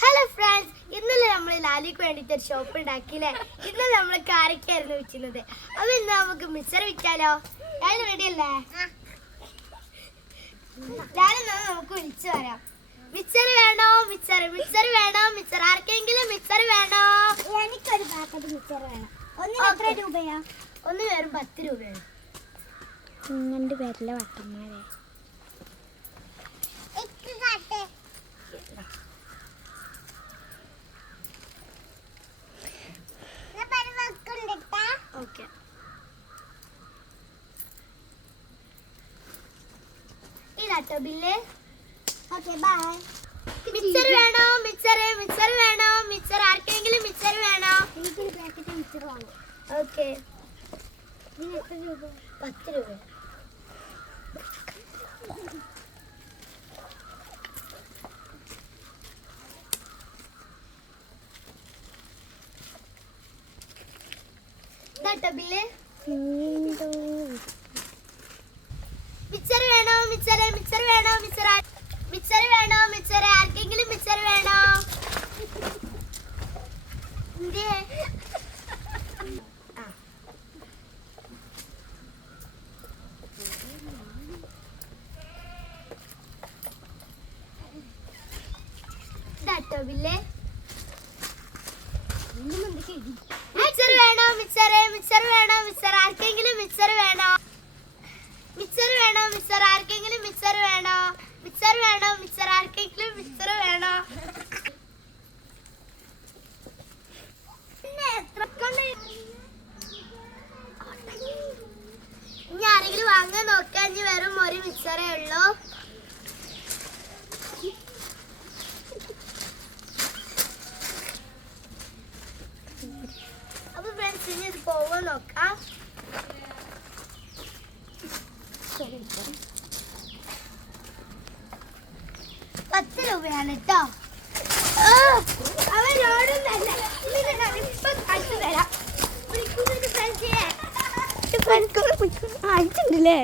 Hello friends, ഇന്നലെ നമ്മൾ ലാലിക്ക് വേണ്ടിയിട്ട് ഒരു ഷോപ്പ് ഉണ്ടാക്കിയില്ലേ. ഇന്നലെ നമ്മൾ കാരക്കായിരുന്നു വിൽക്കുന്നത്. അപ്പൊ ഇന്ന് നമുക്ക് മിച്ചർ വിൽക്കാലോ. ലാലി റെഡി അല്ലേ? ലാലി നമുക്ക് വിളിച്ചു വരാം. മിച്ചർ വേണോ? മിച്ചർ മിച്ചർ വേണോ? മിച്ചർ ആർക്കെങ്കിലും മിച്ചർ വേണോ? എനിക്കൊരു പാക്കറ്റ് മിച്ചർ വേണം. ഒന്നിന് എത്ര രൂപയാ? ഒന്ന് വെറും 10 രൂപയാണ്. ഇങ്ങോട്ട് വരില്ല വട്ടന്മാരെ. ഓക്കെ, ഇതാട്ടോ ബില്ല്. Okay, bye. മിച്ചർ വേണോ? മിച്ചർ മിച്ചർ വേണോ? മിച്ചർ ആർക്കെങ്കിലും മിച്ചർ വേണോ? എനിക്കൊരു പാക്കറ്റ് മിച്ചർ വേണം. ഓക്കെ, ഇതിന് എത്ര രൂപ? 10 രൂപ. ഇതാട്ടോ ബില്ല്. മിച്ചർ വേണോ? മിച്ചർ മിച്ചർ വേണോ? മിച്ചർ മിച്ചർ വേണോ? മിച്ചർ ആർക്കെങ്കിലും മിച്ചർ വേണോ? ഇതാട്ടോ ബില്ല്. മിച്ചർ വേണോ? മിച്ചർ മിച്ചർ വേണോ? മിച്ചർ ആർക്കെങ്കിലും മിച്ചർ വേണോ? മിച്ചർ വേണോ? മിച്ചർ ആർക്കെങ്കിലും മിച്ചർ വേണോ? മിച്ചർ വേണോ? മിച്ചർ ആർക്കെങ്കിലും മിച്ചർ വേണോ? പിന്നെ ഇനി ആരെങ്കിലും വാങ്ങാൻ നോക്കാൻ ഇനി വെറും ഒരു മിച്ചറേ ഉള്ളൂ. അപ്പൊ ഫ്രണ്ട്സ്, ഇനി ഇത് പോവാൻ നോക്കാം. 10 രൂപയാണ് കേട്ടോ. അവരോടൊന്നല്ല, ഇപ്പൊ കാശ് തരാം. ആയിട്ടുണ്ടല്ലേ?